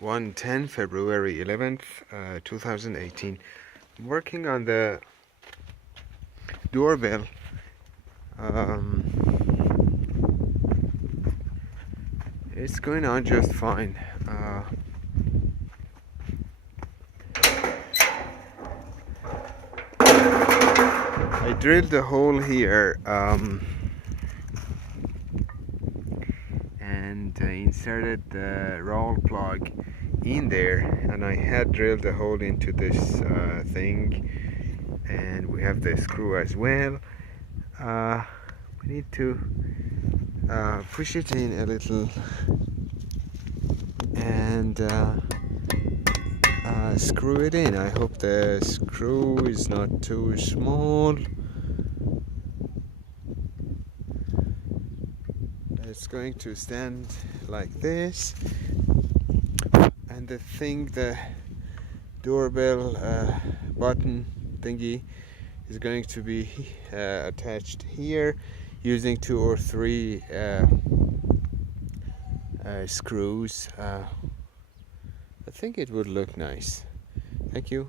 110 February 11th 2018. I'm working on the doorbell. It's going on just fine. I drilled the hole here and inserted the roll plug in there, and I had drilled a hole into this thing, and we have the screw as well. We need to push it in a little and screw it in. I hope the screw is not too small. It's going to stand like this, and the doorbell button thingy is going to be attached here using 2 or 3 screws. I think it would look nice. Thank you.